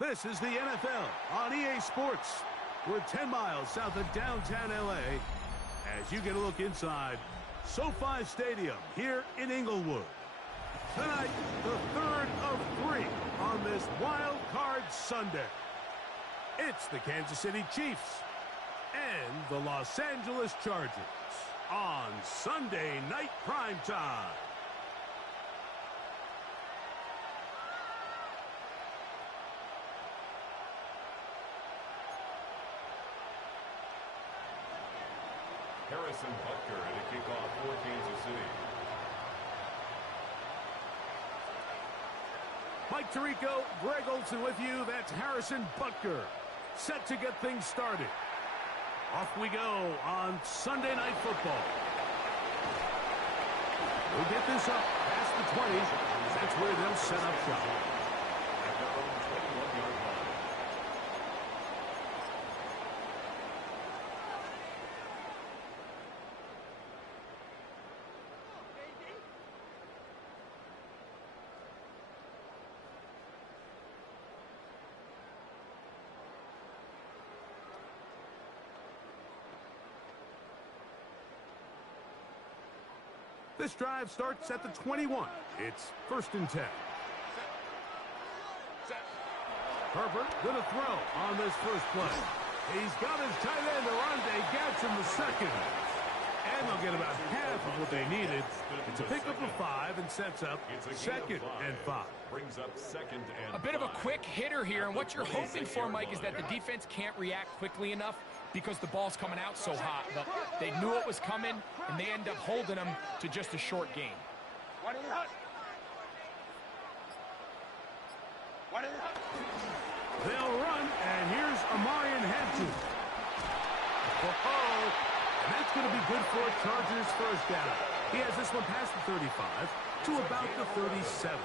This is the NFL on EA Sports. We're 10 miles south of downtown LA as you get a look inside SoFi Stadium here in Inglewood. Tonight, the third of three on this Wild Card Sunday. It's the Kansas City Chiefs and the Los Angeles Chargers on Sunday Night Primetime. Harrison Butker at a kickoff for Kansas City. Mike Tirico, Greg Olsen with you. That's Harrison Butker, set to get things started. Off we go on Sunday Night Football. We'll get this up past the 20s. That's where they'll set up shop. At their own 21-yard line. This drive starts at the 21. It's 1st and 10. Herbert going to throw on this first play. He's got his tight end, Arande Gadsden, the second. And they'll get about half of what they needed. It's a pickup of 5 and sets up 2nd and 5. Brings up 2nd and a bit of a 5. quick hitter here, and what you're hoping for, Mike, is that the defense can't react quickly enough because the ball's coming out so hot. But they knew it was coming, and they end up holding them to just a short game. They'll run, and here's Amarian Hampton. And that's going to be good for Chargers first down. He has this one past the 35 to about the 37.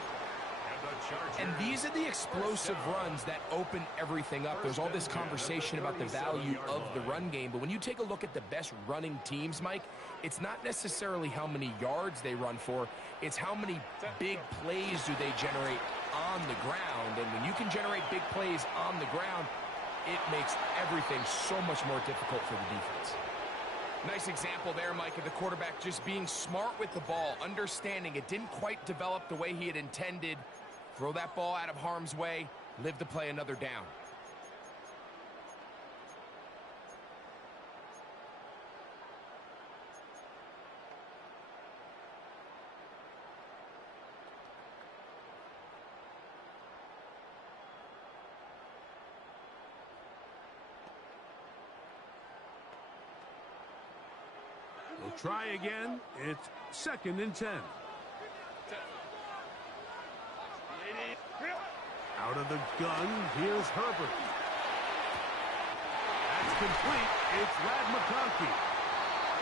And these are the explosive runs that open everything up. There's all this conversation about the value of the run game, but when you take a look at the best running teams, Mike, it's not necessarily how many yards they run for, it's how many big plays do they generate on the ground. And when you can generate big plays on the ground, it makes everything so much more difficult for the defense. Nice example there, Mike, of the quarterback just being smart with the ball, understanding it didn't quite develop the way he had intended. Throw that ball out of harm's way, live to play another down. We'll try again. It's 2nd and 10. Out of the gun, here's Herbert. That's complete. It's Ladd McConkey.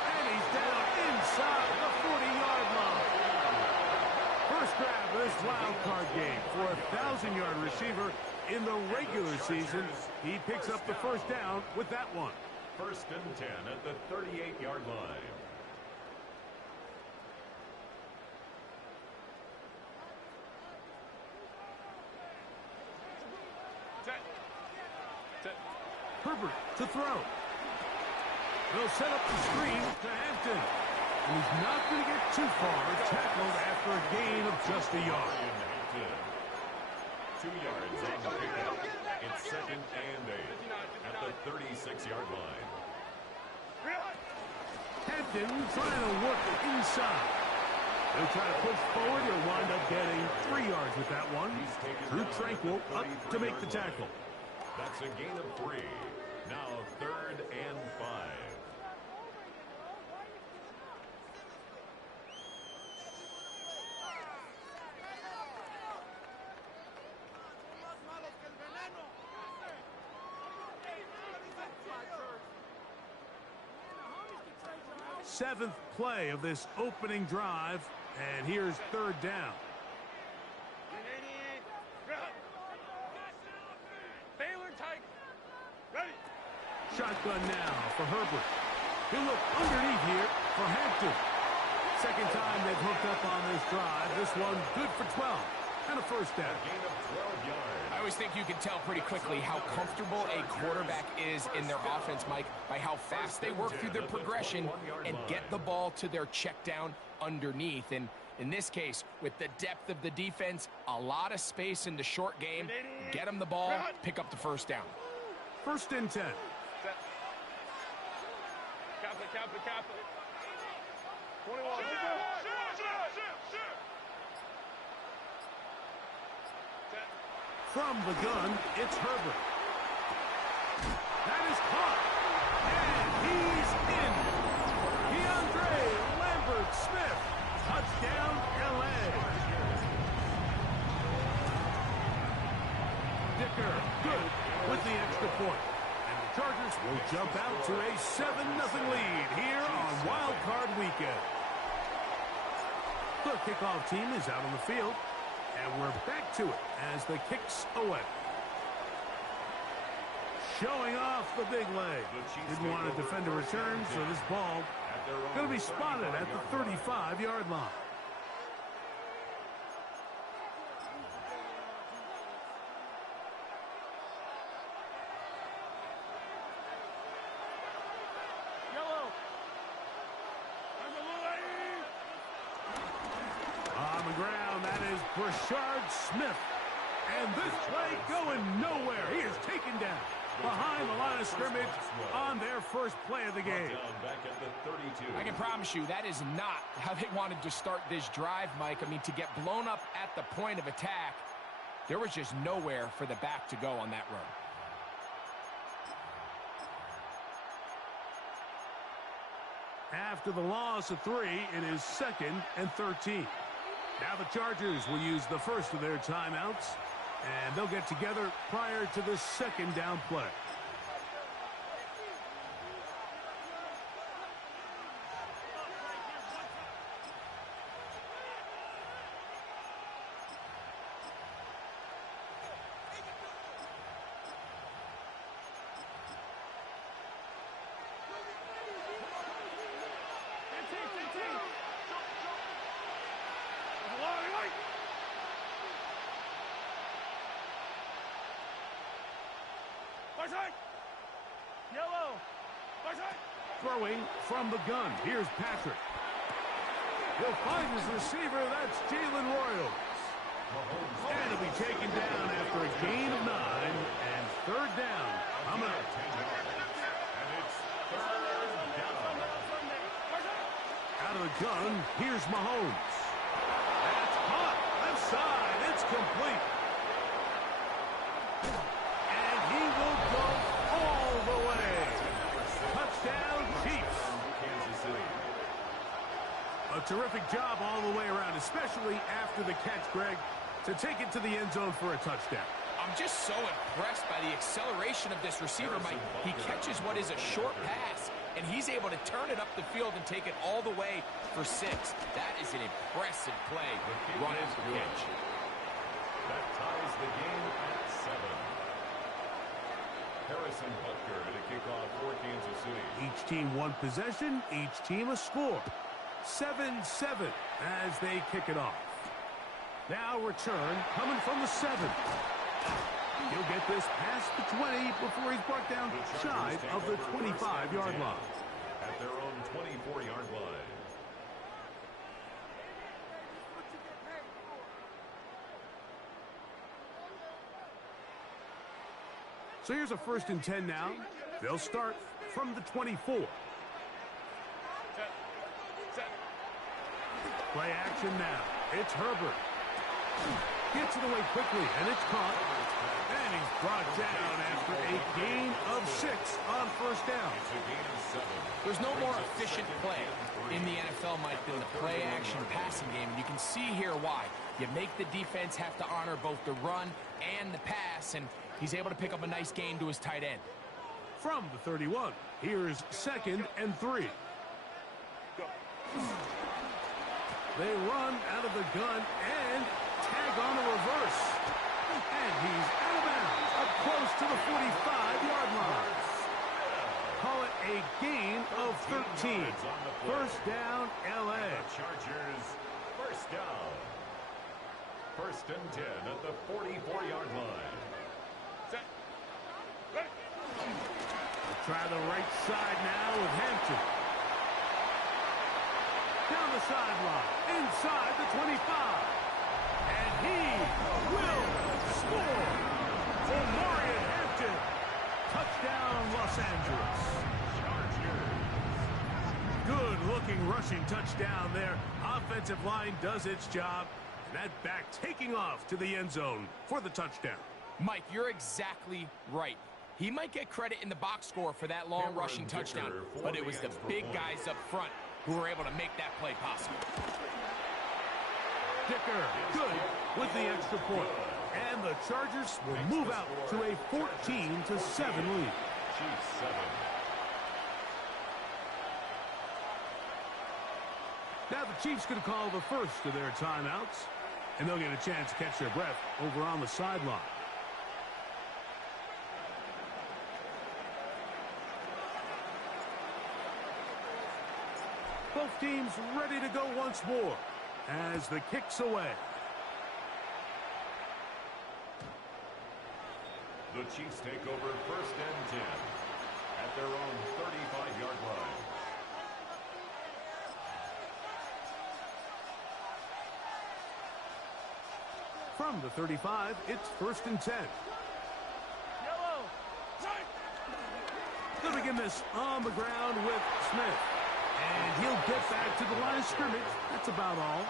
And he's down inside the 40-yard line. First grab of this wild card game for a 1,000-yard receiver in the regular season. He picks up the first down with that one. 1st and 10 at the 38-yard line. Herbert to throw. They'll set up the screen to Hampton. He's not going to get too far. Tackled after a gain of just a yard. 2 yards on the pickup. It's 2nd and 8 at the 36-yard line. Hampton trying to work inside. They'll try to push forward. He'll wind up getting 3 yards with that one. Drew Tranquil up to make the tackle. That's a gain of 3. Now 3rd and 5. Seventh play of this opening drive, and here's 3rd down. Shotgun now for Herbert. He'll look underneath here for Hampton. Second time they've hooked up on this drive. This one good for 12. and a first down. A gain of 12 yards. I always think you can tell pretty quickly how comfortable a quarterback is in their offense, Mike, by how fast they work through their progression and get the ball to their check down underneath. And in this case, with the depth of the defense, a lot of space in the short game, get them the ball, pick up the first down. First and 10. Cap it. 21. From the gun, it's Herbert. That is caught. And he's in. DeAndre Lambert-Smith. Touchdown, L.A. Dicker, good with the extra point. And the Chargers will jump out to a 7-0 lead here on Wild Card Weekend. The kickoff team is out on the field. And we're back to it as the kicks away. Showing off the big leg. Didn't want to defend a return, so this ball going to be spotted at the 35-yard line. On the ground, that is Brashard Smith. And this play going nowhere. He is taken down behind the line of scrimmage on their first play of the game. Back at the 32. I can promise you that is not how they wanted to start this drive, Mike. I mean, to get blown up at the point of attack, there was just nowhere for the back to go on that run. After the loss of 3, it is 2nd and 13. Now the Chargers will use the first of their timeouts, and they'll get together prior to the second down play. Throwing from the gun. Here's Patrick. He'll find his receiver. That's Jalen Royals. And he'll be taken down after a gain of 9 and third down. Coming up. And it's third down. Out of the gun, here's Mahomes. That's hot. Left side. It's complete. And he will go all the way. Touchdown, Chiefs. Kansas City. A terrific job all the way around, especially after the catch, Greg, to take it to the end zone for a touchdown. I'm just so impressed by the acceleration of this receiver, Mike. He catches what is a short pass, and he's able to turn it up the field and take it all the way for 6. That is an impressive play. Run after catch. That ties the game at 7. Harrison Butker to kick off for Kansas City. Each team one possession, each team a score. 7-7 as they kick it off. Now return coming from the 7. He'll get this past the 20 before he's brought down shy of the 25-yard line. At their own 24-yard line. So here's a 1st and 10 now. They'll start from the 24. Play action now. It's Herbert. Gets it away quickly, and it's caught. And he's brought down after a gain of 6 on first down. It's a gain of 7. There's no more efficient play in the NFL, Mike, than the play-action passing game. And you can see here why. You make the defense have to honor both the run and the pass, and he's able to pick up a nice gain to his tight end. From the 31, here's 2nd and 3. They run out of the gun and tag on a reverse. And he's out of bounds, up close to the 45-yard line. Call it a gain of 13. First down, L.A. Chargers, first down. First and 10 at the 44-yard line. Set. Ready. Try the right side now with Hampton. Down the sideline, inside the 25. And he will score for Marion Hampton. Touchdown, Los Angeles. Good-looking rushing touchdown there. Offensive line does its job. And that back taking off to the end zone for the touchdown. Mike, you're exactly right. He might get credit in the box score for that long rushing touchdown, but it was the big guys up front who were able to make that play possible. Dicker, good with the extra point. And the Chargers will move out to a 14-7 lead. Chiefs 7. Now the Chiefs going to call the first of their timeouts, and they'll get a chance to catch their breath over on the sideline. Both teams ready to go once more as the kick's away. The Chiefs take over first and 10 at their own 35-yard line. From the 35, it's first and 10. Yellow. They'll begin this on the ground with Smith. And he'll get back to the line of scrimmage. That's about all.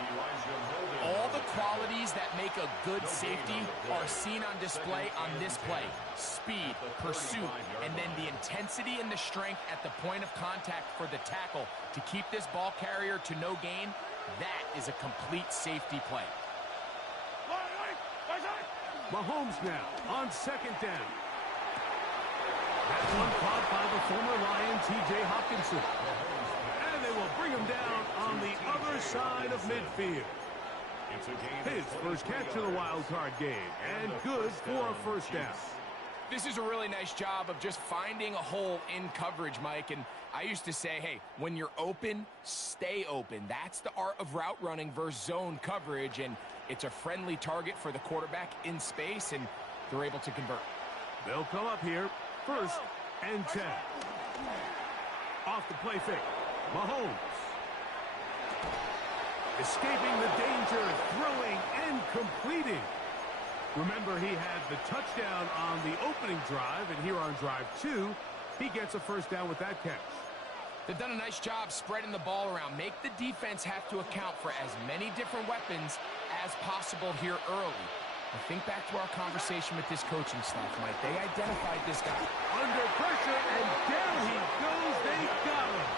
All the qualities that make a good safety are seen on display on this play. Speed, pursuit, and then the intensity and the strength at the point of contact for the tackle to keep this ball carrier to no gain. That is a complete safety play. Mahomes now on second down. That one caught by the former Lion, T.J. Hopkinson. And they will bring him down on the other side of midfield. His first catch of the wild card game, and good for a first down. This is a really nice job of just finding a hole in coverage, Mike. And I used to say, hey, when you're open, stay open. That's the art of route running versus zone coverage. And it's a friendly target for the quarterback in space, and they're able to convert. They'll come up here, first and 10. Off the play fake, Mahomes. Escaping the danger, throwing and completing. Remember, he had the touchdown on the opening drive, and here on drive 2, he gets a first down with that catch. They've done a nice job spreading the ball around. Make the defense have to account for as many different weapons as possible here early. I think back to our conversation with this coaching staff, Mike. They identified this guy. Under pressure, and down he goes. They got him.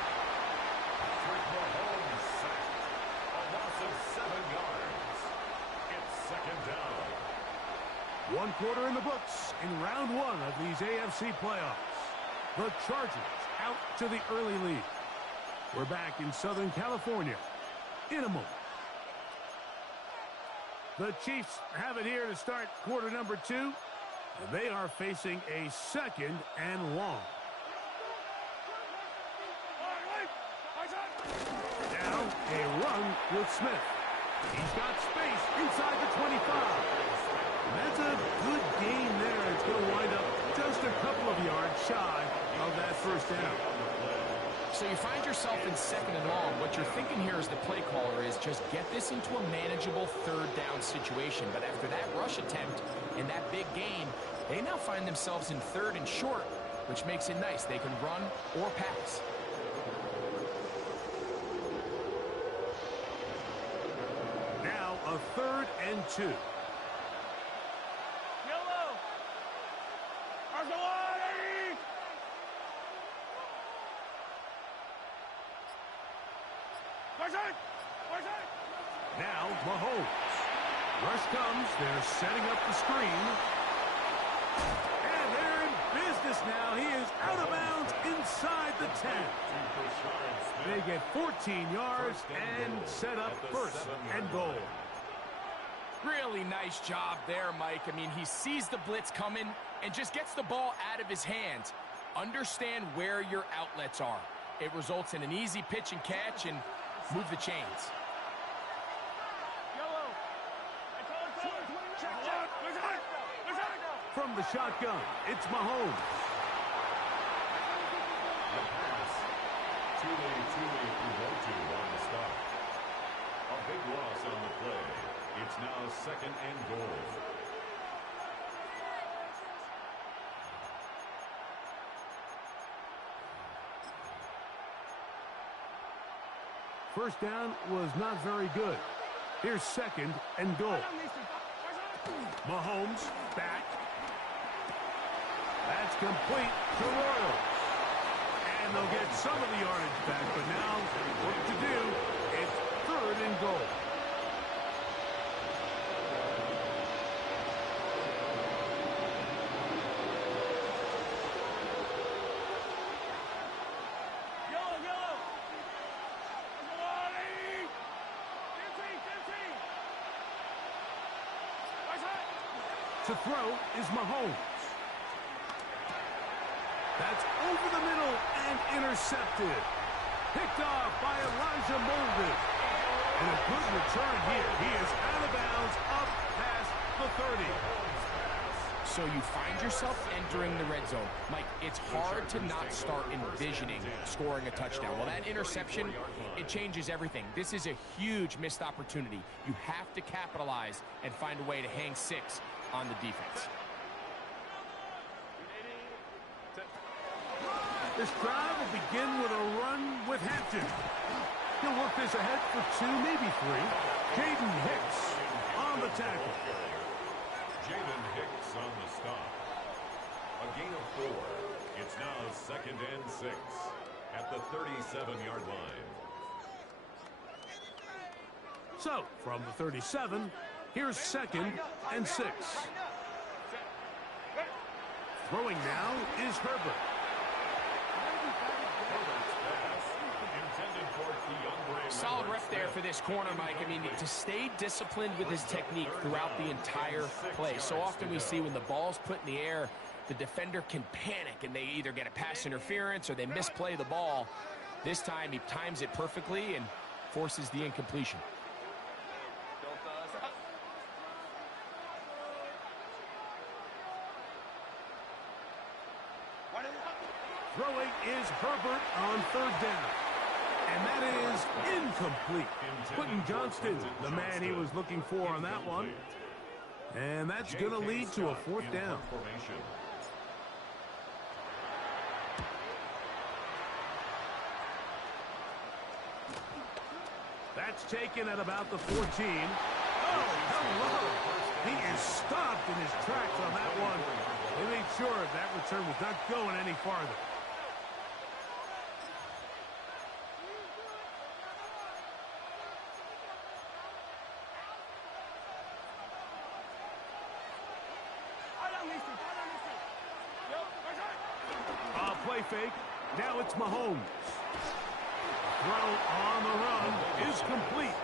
Mahomes sacked. A loss of 7 yards. It's second down. One quarter in the books in round 1 of these AFC playoffs. The Chargers out to the early lead. We're back in Southern California in a moment. The Chiefs have it here to start quarter number 2. And they are facing a second and long. Now a run with Smith. He's got space inside the 25. That's a good gain there. It's going to wind up just a couple of yards shy of that first down. So you find yourself in second and long. What you're thinking here as the play caller is just get this into a manageable third down situation. But after that rush attempt and that big gain, they now find themselves in third and short, which makes it nice. They can run or pass. Now a third and 2. Yellow. Now Mahomes. Rush comes. They're setting up the screen. And they're in business now. He is out of bounds inside the 10. They get 14 yards and set up first and goal. Really nice job there, Mike. I mean, he sees the blitz coming and just gets the ball out of his hands. Understand where your outlets are. It results in an easy pitch and catch and move the chains. Yellow. I call it From the shotgun, it's Mahomes. The pass. Too Pulotu on the stop. A big loss on the play. It's now 2nd and goal. First down was not very good. Here's 2nd and goal. Mahomes back. That's complete to Royals. And they'll get some of the yardage back, but now what to do? It's 3rd and goal. To throw is Mahomes. That's over the middle and intercepted. Picked off by Elijah Molden. And a good return here. He is out of bounds up past the 30. So you find yourself entering the red zone. Mike, it's hard to not start envisioning scoring a touchdown. Well, that interception, it changes everything. This is a huge missed opportunity. You have to capitalize and find a way to hang 6 on the defense. This drive will begin with a run with Hampton. He'll work this ahead for 2, maybe 3. Jaden Hicks on the tackle. Jaden Hicks on the stop. A gain of 4. It's now 2nd and 6 at the 37-yard line. So, from the 37, here's 2nd and 6. Throwing now is Herbert. Solid rep there for this corner, Mike. I mean, to stay disciplined with his technique throughout the entire play. So often we see when the ball's put in the air, the defender can panic and they either get a pass interference or they misplay the ball. This time he times it perfectly and forces the incompletion. Throwing is Herbert on 3rd down. And that is incomplete. Quentin Johnston, the man he was looking for on that one. And that's going to lead to a 4th down. That's taken at about the 14. Oh, hello. He is stopped in his tracks on that one. They made sure that return was not going any farther. Play fake. Now it's Mahomes. Throw on the run is complete.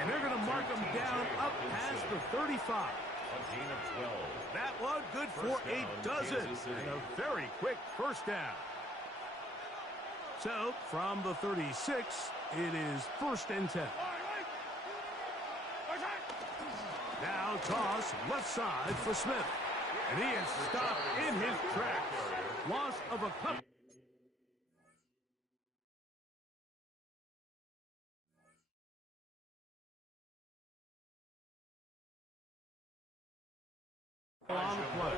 And they're going to mark him down up past the 35. A gain of 12. That one good for a dozen. And a very quick 1st down. So, from the 36, it is 1st and 10. Now toss left side for Smith. And he is stopped in his tracks. Loss of a couple. On the play.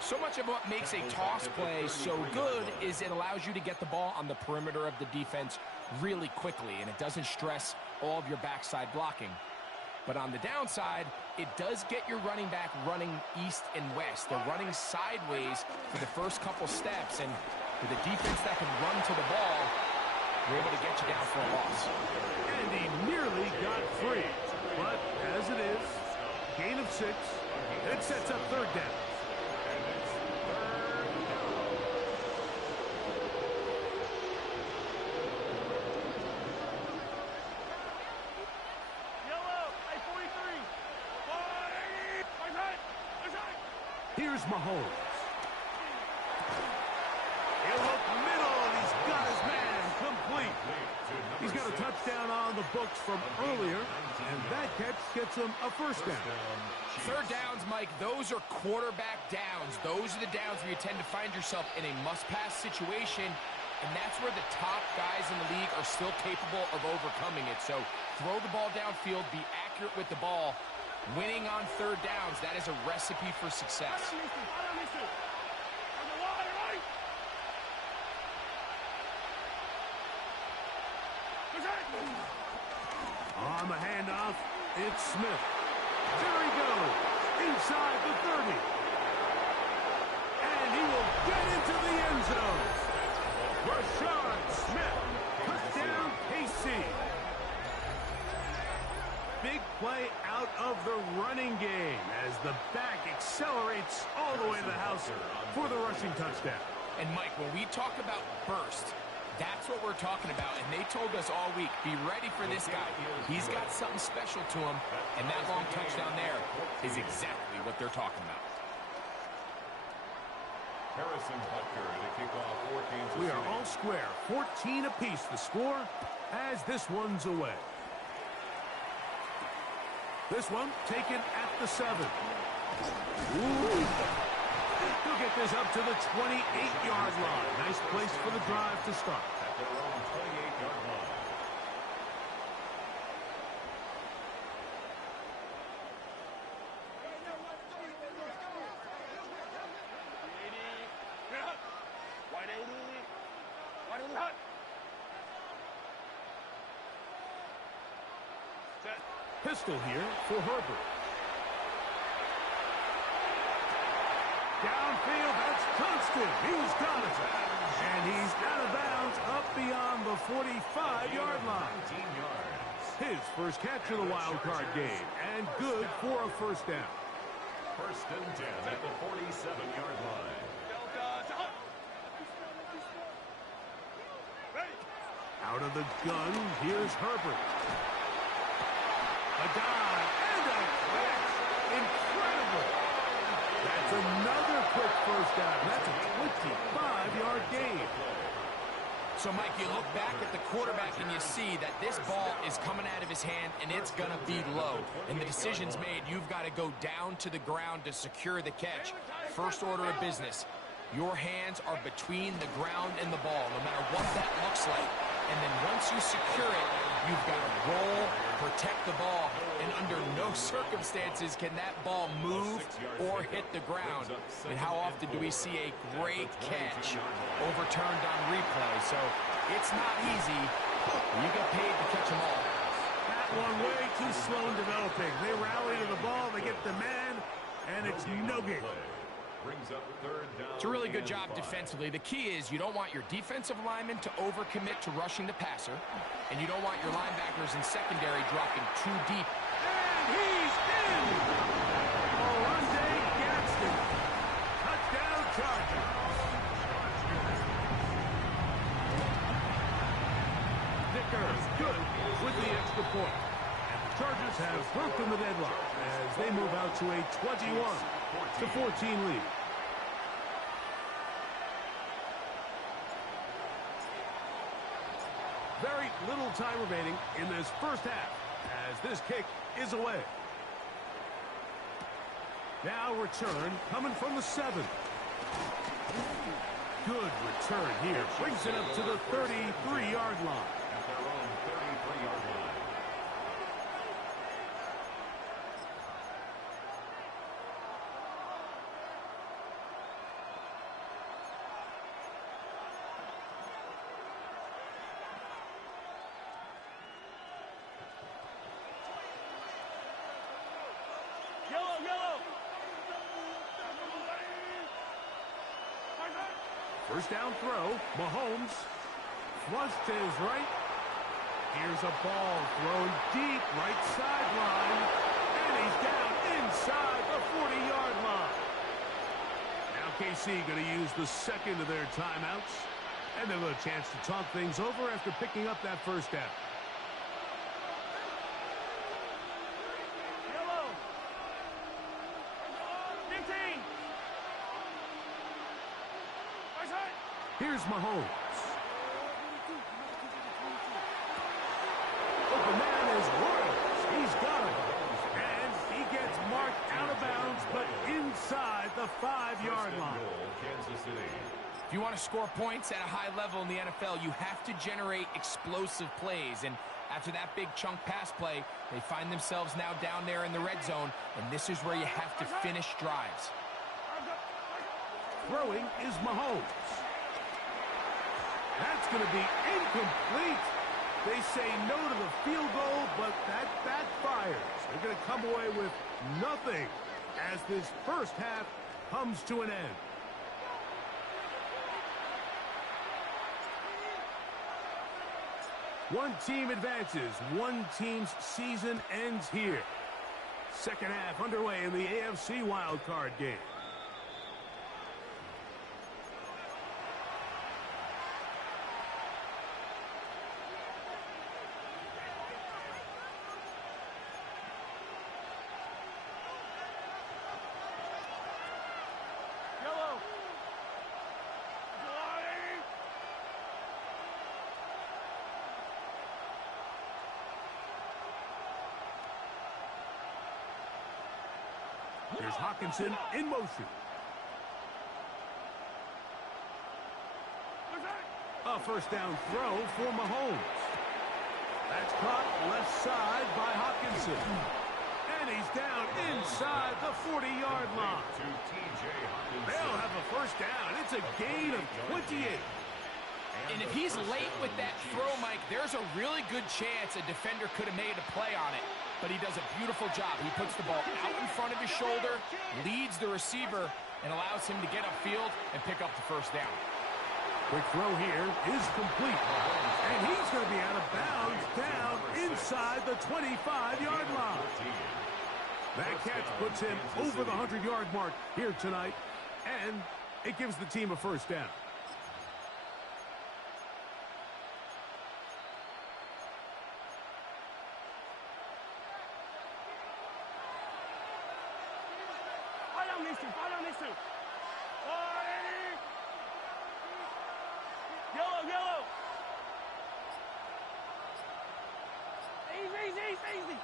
So much of what makes a toss play so good is it allows you to get the ball on the perimeter of the defense really quickly, and it doesn't stress all of your backside blocking. But on the downside, it does get your running back running east and west. They're running sideways for the first couple steps, and with a defense that can run to the ball, you're able to get you down for a loss. And he nearly got free. But as it is, gain of 6, it sets up 3rd down. Here's Mahomes. He'll look middle, and he's got his man complete. He's got a touchdown on the books from earlier, and that catch gets him a first down. Third downs, Mike, those are quarterback downs. Those are the downs where you tend to find yourself in a must-pass situation, and that's where the top guys in the league are still capable of overcoming it. So throw the ball downfield, be accurate with the ball. Winning on third downs, that is a recipe for success. On the handoff, it's Smith. There he goes, inside the 30. And he will get into the end zone. Rashard Smith, touchdown KC. Big play out of the running game as the back accelerates all the way to the house for the rushing touchdown. And Mike, when we talk about burst, that's what we're talking about, and they told us all week, be ready for this guy. He's got something special to him, and that long touchdown there is exactly what they're talking about. Harrison Butker to kick off for Kansas We City. are all square, 14 apiece the score as this one's away. This one taken at the 7. Ooh. He'll get this up to the 28-yard line. Nice place for the drive to start. At their own 28-yard line. Pistol here for Herbert. Downfield, that's Constant. He's got it. And he's out of bounds up beyond the 45-yard line. 19 yards. His first catch of the wild card game, and good for a first down. First and 10 at the 47-yard line. Out of the gun, here's Herbert. A dive and a catch. Incredible. That's another quick first down. That's a 25-yard gain. So, Mike, you look back at the quarterback and you see that this ball is coming out of his hand and it's going to be low. And the decision's made. You've got to go down to the ground to secure the catch. First order of business. Your hands are between the ground and the ball, no matter what that looks like. And then once you secure it, you've got to roll, protect the ball, and under no circumstances can that ball move or hit the ground. And how often do we see a great catch overturned on replay? So it's not easy. You get paid to catch them all. That one way too slow in developing. They rally to the ball, they get the man, and it's no game. Brings up third down. It's a really good and job 5. defensively. The key is you don't want your defensive linemen to overcommit to rushing the passer, and you don't want your linebackers in secondary dropping too deep. And he's in! Orlando Gadsden. Touchdown Chargers. Vickers good with the extra point. And the Chargers have broken the deadlock as they move out to a 21-14 lead. Very little time remaining in this first half as this kick is away. Now return coming from the 7. Good return here. Brings it up to the 33-yard line. At their own 33-yard line. First down throw. Mahomes flushed to his right. Here's a ball thrown deep right sideline. And he's down inside the 40-yard line. Now KC going to use the second of their timeouts. And they'll have a chance to talk things over after picking up that first down. Here's Mahomes. 25-yard line. Kansas City. If you want to score points at a high level in the NFL, you have to generate explosive plays. And after that big chunk pass play, they find themselves now down there in the red zone, and this is where you have to finish drives. Throwing is Mahomes. That's going to be incomplete. They say no to the field goal, but that backfires. They're going to come away with nothing as this first half comes to an end. One team advances. One team's season ends here. Second half underway in the AFC wildcard game. Yellow. Here's Hawkinson in motion. A first down throw for Mahomes. That's caught left side by Hawkinson. And he's down inside the 40-yard line. To T.J. Hawkinson. They'll have a first down. It's a gain of 28. And if he's late with that throw, Mike, there's a really good chance a defender could have made a play on it. But he does a beautiful job. He puts the ball out in front of his shoulder, leads the receiver, and allows him to get upfield and pick up the first down. Quick throw here is complete. And he's going to be out of bounds down inside the 25-yard line. That catch puts him over the 100-yard mark here tonight, and it gives the team a first down. Follow these two. Yellow. Easy.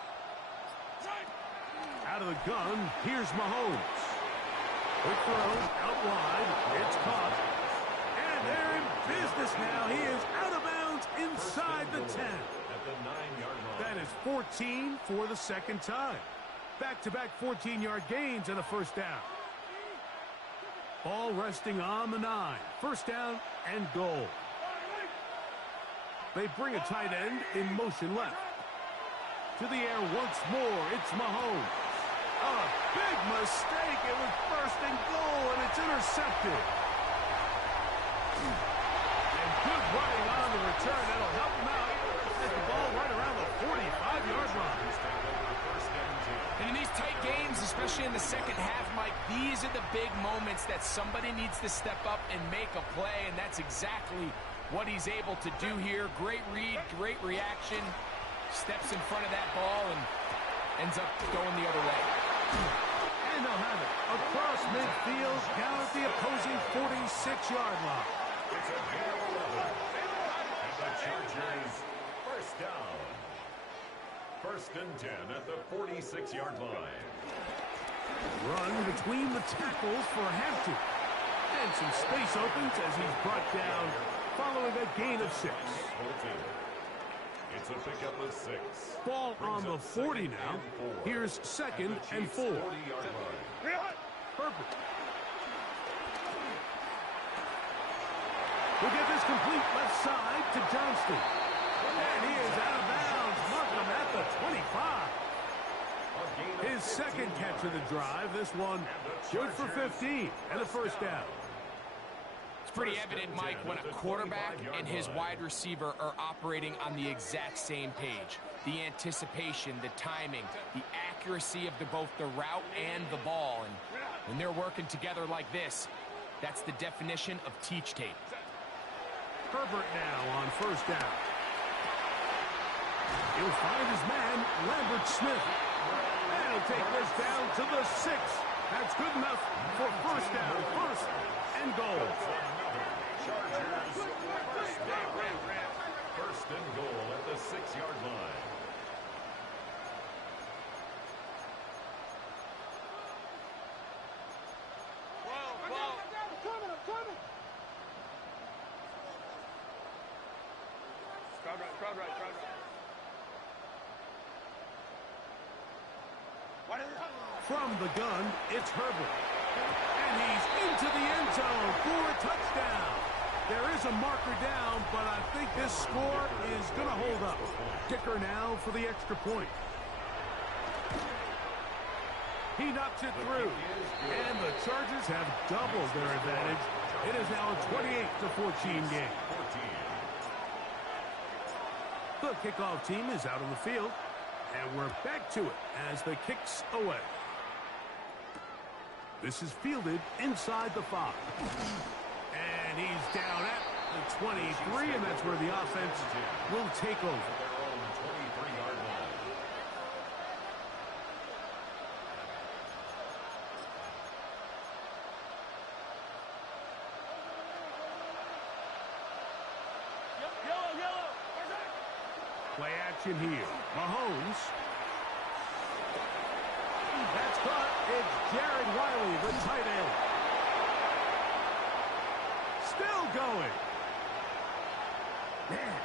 Out of the gun, here's Mahomes. Quick throw, out wide, it's caught. And they're in business now. He is out of bounds inside the 10. At the 9-yard line. That is 14 for the second time. Back-to-back 14-yard gains and a first down. Ball resting on the 9. First down and goal. They bring a tight end in motion left. To the air once more, it's Mahomes. A big mistake. It was first and goal, and it's intercepted. And good running on the return. That'll help him out. Get the ball right around the 45-yard line. And in these tight games, especially in the second half, Mike, these are the big moments that somebody needs to step up and make a play, and that's exactly what he's able to do here. Great read, great reaction. Steps in front of that ball and ends up going the other way. And they'll have it across midfield down at the opposing 46-yard line. It's a gain of 11. And the Chargers first down. First and 10 at the 46-yard line. Run between the tackles for Hampton. And some space opens as he's brought down following a gain of 6. It's a pickup of 6. Ball on the 40 now. Here's second and 4. 40-yard line. Perfect. We'll get this complete left side to Johnston. And he is out of bounds. Markham at the 25. His second catch of the drive. This one good for 15 and a first down. It's pretty evident, Mike, when a quarterback and his wide receiver are operating on the exact same page. The anticipation, the timing, the accuracy of both the route and the ball. And when they're working together like this, that's the definition of teach tape. Herbert now on first down. He'll find his man, Lambert Smith. And he'll take this down to the 6. That's good enough for first down. First and goal. First and goal at the 6-yard line. Crowd right. From the gun, it's Herbert. And he's into the end zone for a touchdown. There is a marker down, but I think this score is going to hold up. Kicker now for the extra point. He knocks it through. And the Chargers have doubled their advantage. It is now a 28-14 game. The kickoff team is out on the field. And we're back to it as the kick's away. This is fielded inside the 5. And he's down at the 23, and that's where the offense will take over. Yellow. Play action here. Mahomes. That's caught. It's Jared Wiley, the tight end. Still going. Man.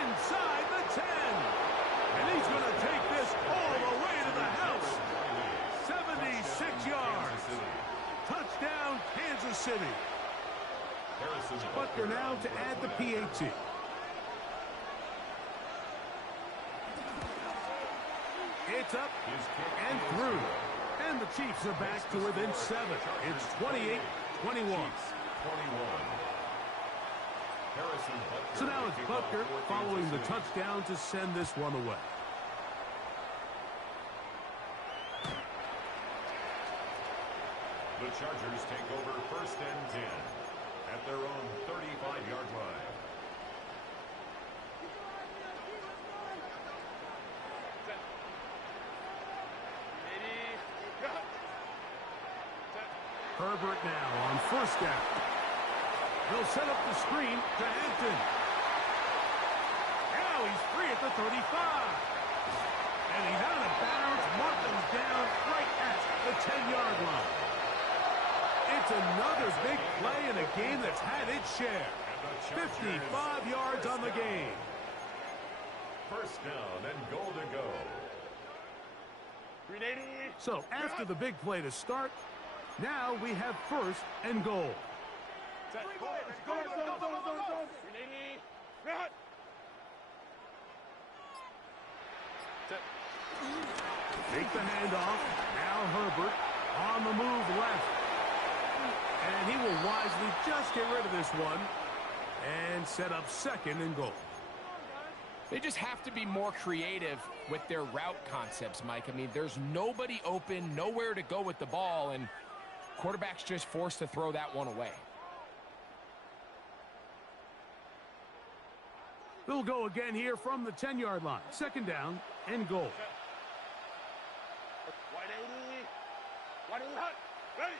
Inside the 10. And he's going to take this all the way to the house. 76 yards. Touchdown, Kansas City. Butker now to add the PAT. It's up and through. And the Chiefs are back to within 7. It's 28-21. So now it's Butker following the touchdown to send this one away. The Chargers take over 1st and 10 at their own 35-yard line. Herbert now on 1st down. They'll set up the screen to Hampton. Now he's free at the 35. And he's out of bounds. Markham's down right at the 10-yard line. It's another big play in a game that's had its share. 55 yards on the game. 1st down and goal to go. 380. So after the big play to start, now we have 1st and goal. Go. 380. Make the handoff. Now Herbert on the move left. And he will wisely just get rid of this one and set up 2nd and goal. They just have to be more creative with their route concepts, Mike. I mean, there's nobody open, nowhere to go with the ball, and quarterback's just forced to throw that one away. They'll go again here from the 10-yard line. 2nd down and goal. 180. Ready.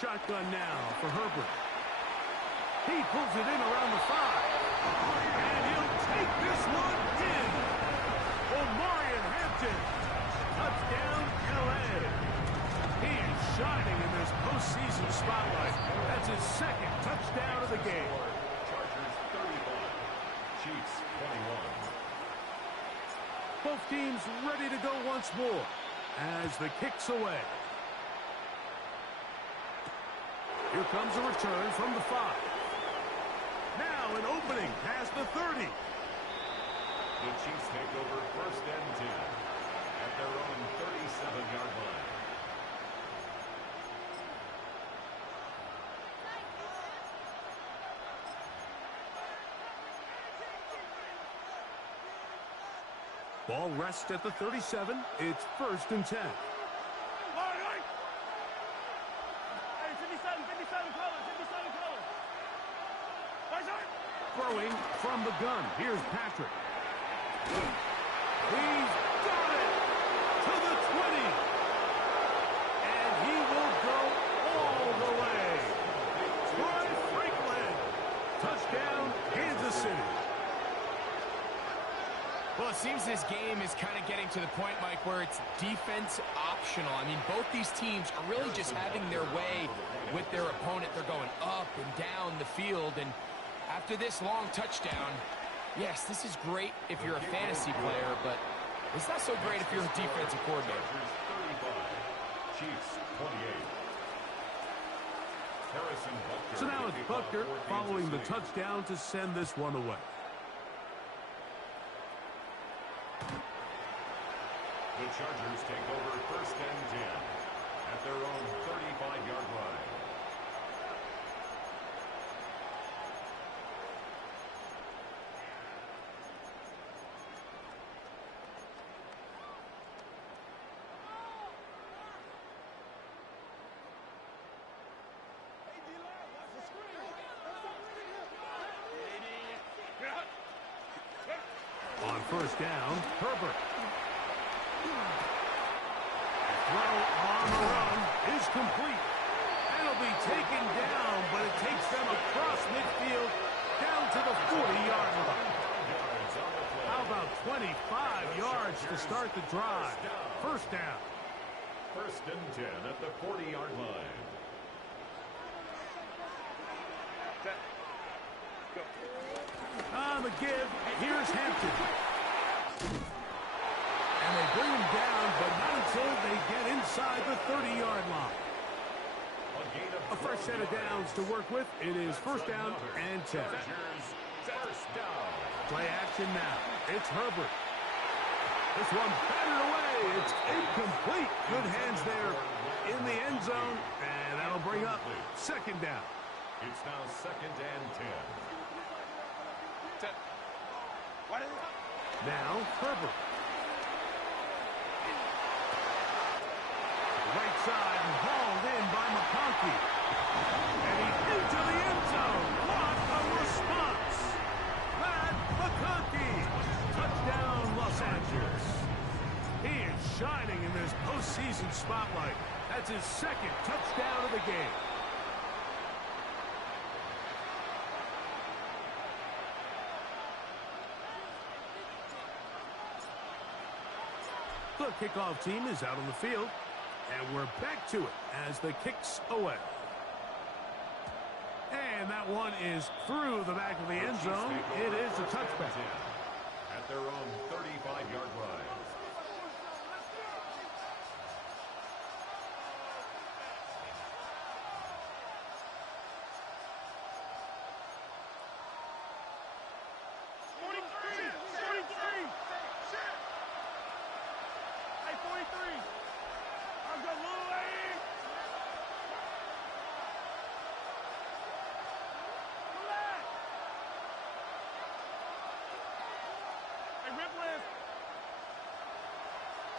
Shotgun now for Herbert. He pulls it in around the 5. And he'll take this one in. Omarion Hampton. Touchdown, L.A. He is shining in this postseason spotlight. That's his 2nd touchdown of the game. Chargers 35. Chiefs 21. Both teams ready to go once more as the kick's away. Here comes a return from the 5. Now an opening past the 30. The Chiefs take over 1st and 10 at their own 37-yard line. Ball rests at the 37. It's 1st and 10. Throwing from the gun. Here's Patrick. He's got it to the 20. And he will go all the way. Troy Franklin. Touchdown, Kansas City. Well, it seems this game is kind of getting to the point, Mike, where it's defense optional. I mean, both these teams are really just having their way with their opponent. They're going up and down the field, and after this long touchdown, Yes, this is great if you're a fantasy player, but it's not so great if you're a defensive coordinator. Chargers 35, Chiefs 28. Harrison Butker. So now it's Butker following the touchdown to send this one away. The Chargers take over 1st and 10 at their own 35-yard line. On 1st down, Herbert. Throw on the run is complete. And it'll be taken down, but it takes them across midfield down to the 40-yard line. How about 25 yards to start the drive? 1st down. 1st and 10 at the 40-yard line. On the give, here's Hampton. And they bring him down, but not until they get inside the 30-yard line. A fresh set of downs to work with. It is 1st down and 10. Play action now. It's Herbert. This one batted away. It's incomplete. Good hands there in the end zone. And that'll bring up 2nd down. It's now 2nd and 10. Now, Herbert. Right side and hauled in by McConkey. And he's into the end zone. What a response. Matt McConkey. Touchdown, Los Angeles. He is shining in this postseason spotlight. That's his 2nd touchdown of the game. The kickoff team is out on the field, and we're back to it as the kick's away. And that one is through the back of the end zone. It is a touchback. At their own 35-yard line.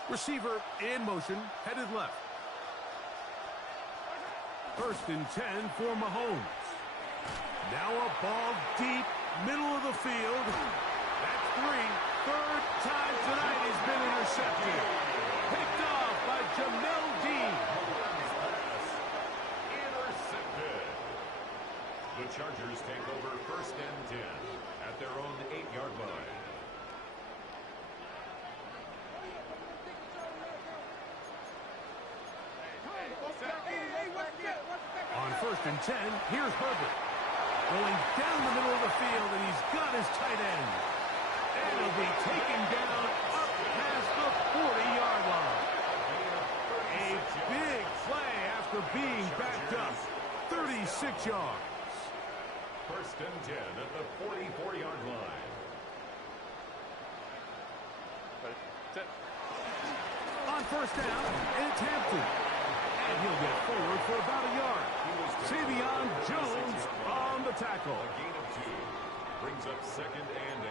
Receiver in motion, headed left. 1st and 10 for Mahomes. Now a ball deep, middle of the field. That's 3. 3rd time tonight he's been intercepted. Picked off by Jamel Dean. Intercepted. The Chargers take over 1st and 10 at their own 8-yard line. On 1st and 10, here's Herbert. Going down the middle of the field, and he's got his tight end. And he'll be taken down up past the 40-yard line. A big play after being backed up. 36 yards. 1st and 10 at the 44-yard line. On 1st down, it's Hampton. And he'll get forward for about a yard. Savion Jones on the tackle. A gain of 2 brings up 2nd and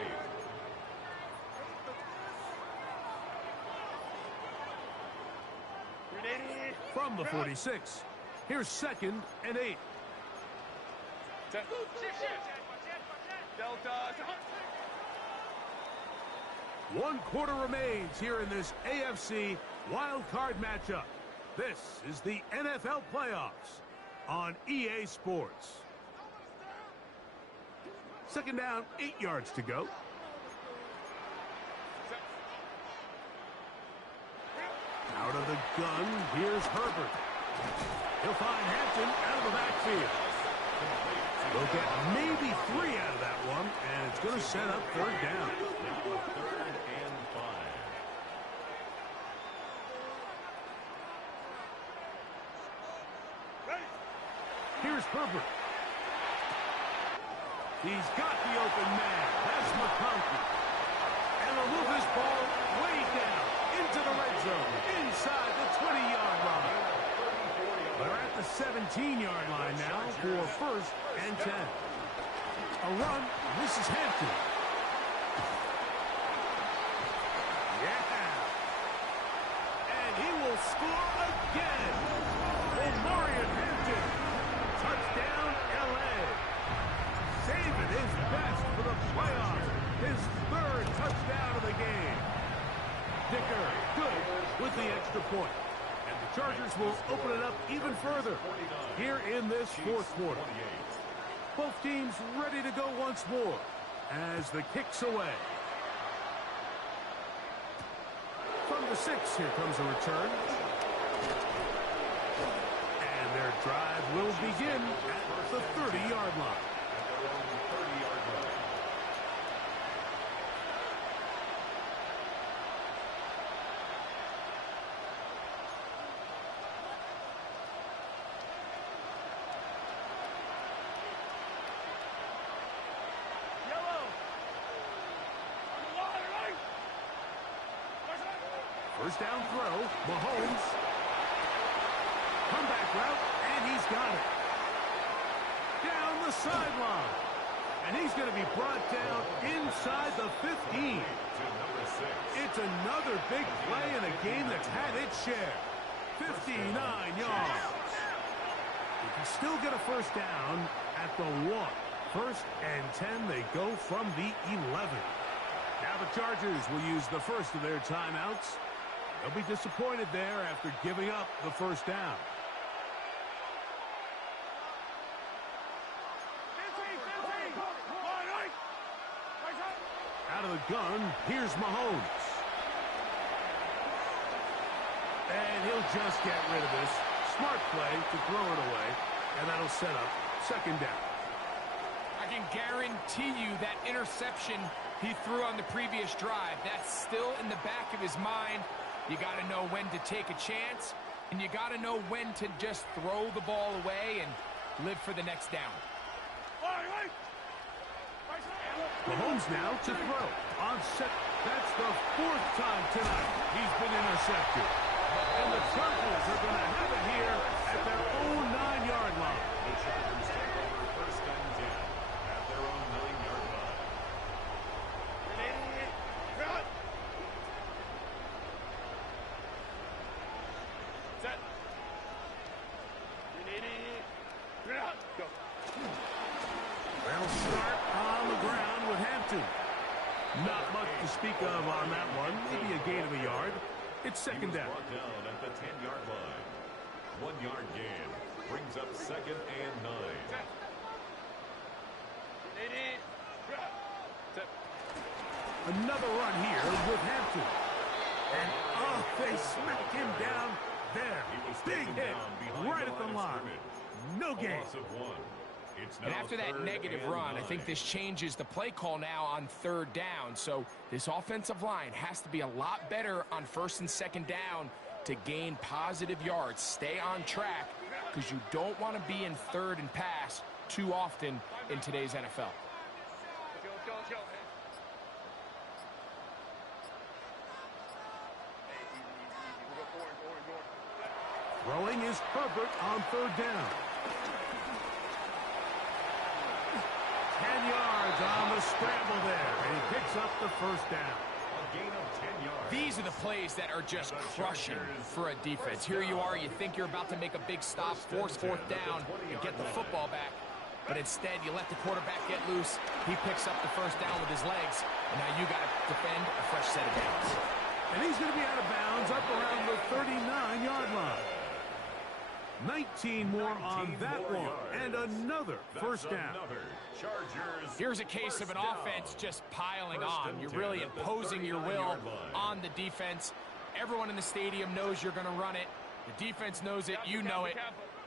8. From the 46, here's 2nd and 8. One quarter remains here in this AFC wild card matchup. This is the NFL playoffs on EA Sports. 2nd down, 8 yards to go. Out of the gun, here's Herbert. He'll find Hampton out of the backfield. They'll get maybe 3 out of that one, and it's going to set up third down. Now 3rd and 5. Here's Herbert. He's got the open man. That's McConkey. And they'll move this ball way down into the red zone, inside the 20-yard line. They're at the 17-yard line now for 1st and 10. A run. This is Hampton. Yeah. And he will score again. Omarion Hampton. Touchdown, L.A. Saving his best for the playoffs. His 3rd touchdown of the game. Dicker, good with the extra point. And the Chargers will open it up even further here in this 4th quarter. Both teams ready to go once more as the kick's away. From the 6, here comes a return. And their drive will begin at the 30-yard line. First down throw, Mahomes. Comeback route, and he's got it. Down the sideline. And he's going to be brought down inside the 15. It's another big play in a game that's had its share. 59 yards. He can still get a first down at the 1. 1st and 10, they go from the 11. Now the Chargers will use the first of their timeouts. They'll be disappointed there after giving up the first down. Out of the gun, here's Mahomes. And he'll just get rid of this. Smart play to throw it away, and that'll set up 2nd down. I can guarantee you that interception he threw on the previous drive, that's still in the back of his mind. You got to know when to take a chance, and you got to know when to just throw the ball away and live for the next down. Mahomes now to throw. On set. That's the 4th time tonight he's been intercepted. And the Chargers are going to have it here at their own 9-yard line. The Chargers take over 1st and 10 at their own 9-yard line. Set. Go. They'll start on the ground with Hampton. Not much to speak of on that one. Maybe a gain of a yard. It's 2nd down. Brought down at the 10-yard line. 1-yard gain brings up 2nd and 9. Another run here with Hampton. And they smack him down there. Big hit right at the line. No gain. And after that negative run, I think this changes the play call now on 3rd down. So this offensive line has to be a lot better on 1st and 2nd down to gain positive yards. Stay on track because you don't want to be in 3rd and pass too often in today's NFL. Throwing is Herbert on 3rd down. 10 yards on the scramble there, and he picks up the 1st down. A gain of 10 yards. These are the plays that are just crushing for a defense. Here you are, you think you're about to make a big stop, force 4th down, and get the football back. But instead, you let the quarterback get loose. He picks up the 1st down with his legs, and now you got to defend a fresh set of downs. And he's going to be out of bounds up around the 39-yard line. 19 more on that one, and another 1st down. Here's a case of an offense just piling on. You're really imposing your will on the defense. Everyone in the stadium knows you're going to run it. The defense knows it, you know it,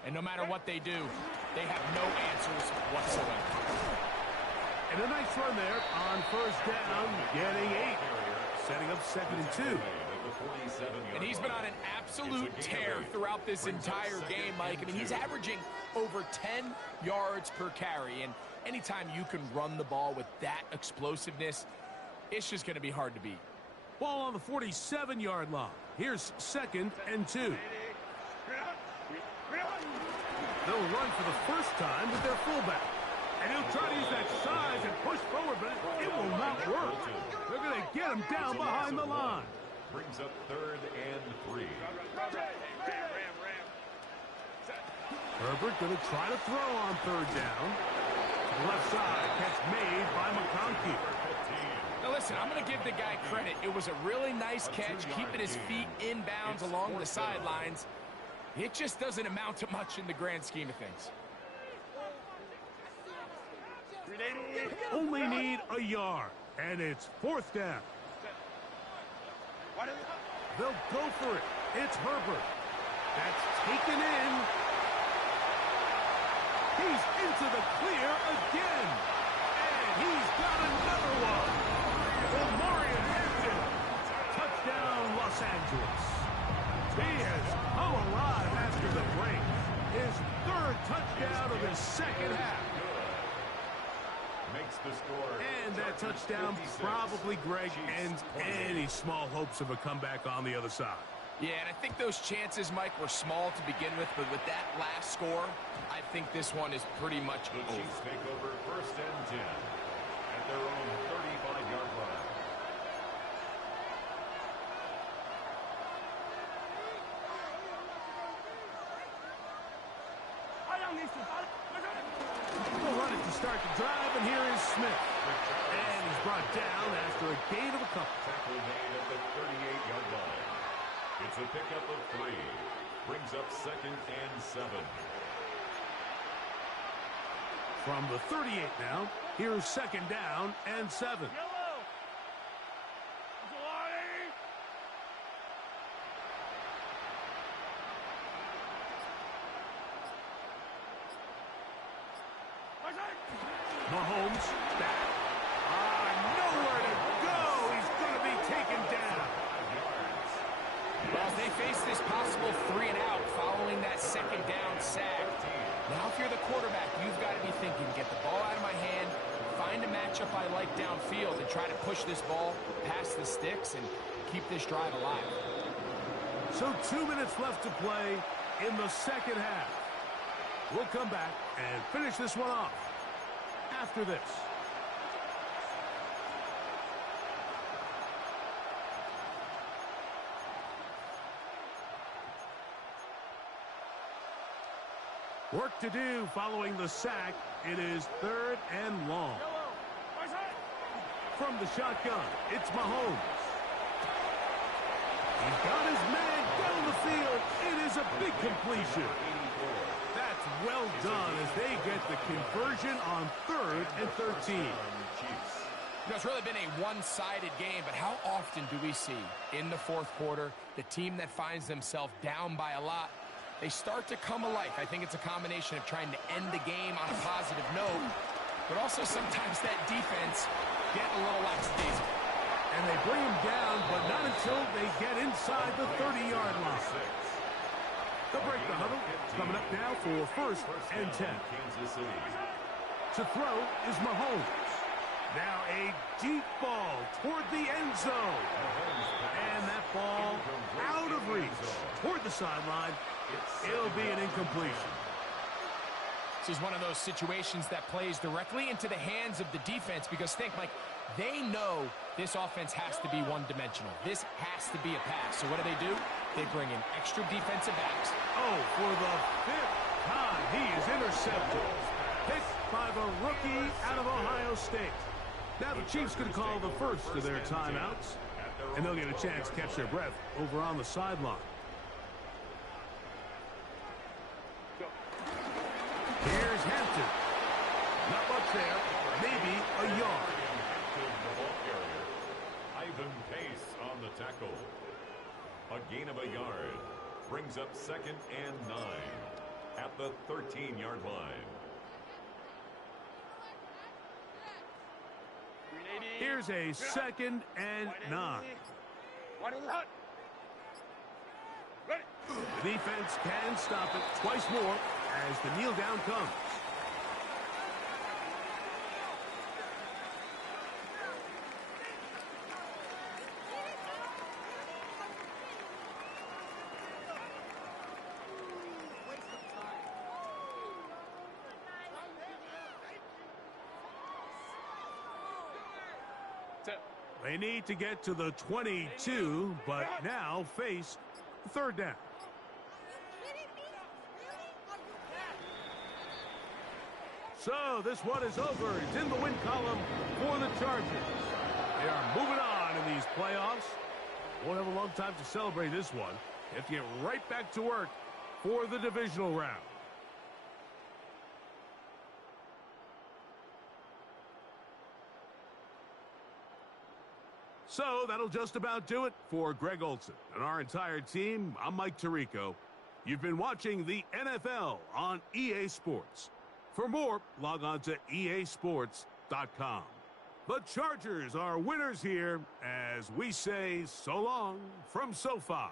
and no matter what they do, they have no answers whatsoever. And a nice run there on first down, getting 8. Setting up 2nd and 2. And he's been on an absolute tear throughout this entire game, Mike. I mean, he's averaging over 10 yards per carry. And anytime you can run the ball with that explosiveness, it's just going to be hard to beat. Ball on the 47-yard line. Here's 2nd and 2. They'll run for the first time with their fullback. And he'll try to use that size and push forward, but it will not work. They're going to get him down behind the line. Brings up 3rd and 3. Herbert going to try to throw on 3rd down. To the left side, catch made by McConkey. Now listen, I'm going to give the guy credit. It was a really nice catch, keeping his feet in bounds along the sidelines. It just doesn't amount to much in the grand scheme of things. Only need a yard, and it's 4th down. They'll go for it. It's Herbert. That's taken in. He's into the clear again. And he's got another one. Omarion Hampton. Touchdown, Los Angeles. He has come alive after the break. His 3rd touchdown of the second half. Makes the score. And that touchdown probably, Greg, ends any small hopes of a comeback on the other side. Yeah, and I think those chances, Mike, were small to begin with, but with that last score, I think this one is pretty much The over. Chiefs take over 1st and 10 at their own 35-yard line. They'll run it to start the drive, and here is Smith. And he's brought down after a gain of a couple. Tackle made at the 38-yard line. It's a pickup of 3. Brings up 2nd and 7. From the 38 now, here's 2nd down and 7. Mahomes back. Nowhere to go. He's going to be taken down. Well, they face this possible 3 and out following that 2nd down sack. Now, if you're the quarterback, you've got to be thinking, get the ball out of my hand, find a matchup I like downfield, and try to push this ball past the sticks and keep this drive alive. So 2 minutes left to play in the second half. We'll come back and finish this one off after this. Work to do following the sack. It is 3rd and long. From the shotgun, it's Mahomes. He's got his man down the field. It is a big completion. That's well done as they get the conversion on 3rd and 13. You know, it's really been a one-sided game, but how often do we see in the 4th quarter the team that finds themselves down by a lot, they start to come alive? I think it's a combination of trying to end the game on a positive note, but also sometimes that defense getting a little lackadaisical. And they bring him down, but not until they get inside the 30-yard line. They'll break the huddle. Coming up now for 1st and 10. Kansas City. To throw is Mahomes. Now a deep ball toward the end zone. And that ball out of reach toward the sideline. It'll be an incompletion. This is one of those situations that plays directly into the hands of the defense because think, Mike, they know this offense has to be one-dimensional. This has to be a pass. So what do? They bring in extra defensive backs. Oh, for the 5th time, he is intercepted. Picked by the rookie out of Ohio State. Now the Chiefs could call the first of their timeouts, and they'll get a chance to catch their breath over on the sideline. Here's Hampton. Not much there. Maybe a yard. Ivan Pace on the tackle. A gain of a yard. brings up 2nd and 9 at the 13-yard line. Here's a 2nd and 9. The defense can stop it twice more as the kneel down comes. They need to get to the 22, but now face 3rd down. So this one is over. It's in the win column for the Chargers. They are moving on in these playoffs. Won't have a long time to celebrate this one. They have to get right back to work for the divisional round. So that'll just about do it for Greg Olson and our entire team. I'm Mike Tirico. You've been watching the NFL on EA Sports. For more, log on to easports.com. The Chargers are winners here as we say so long from SoFi.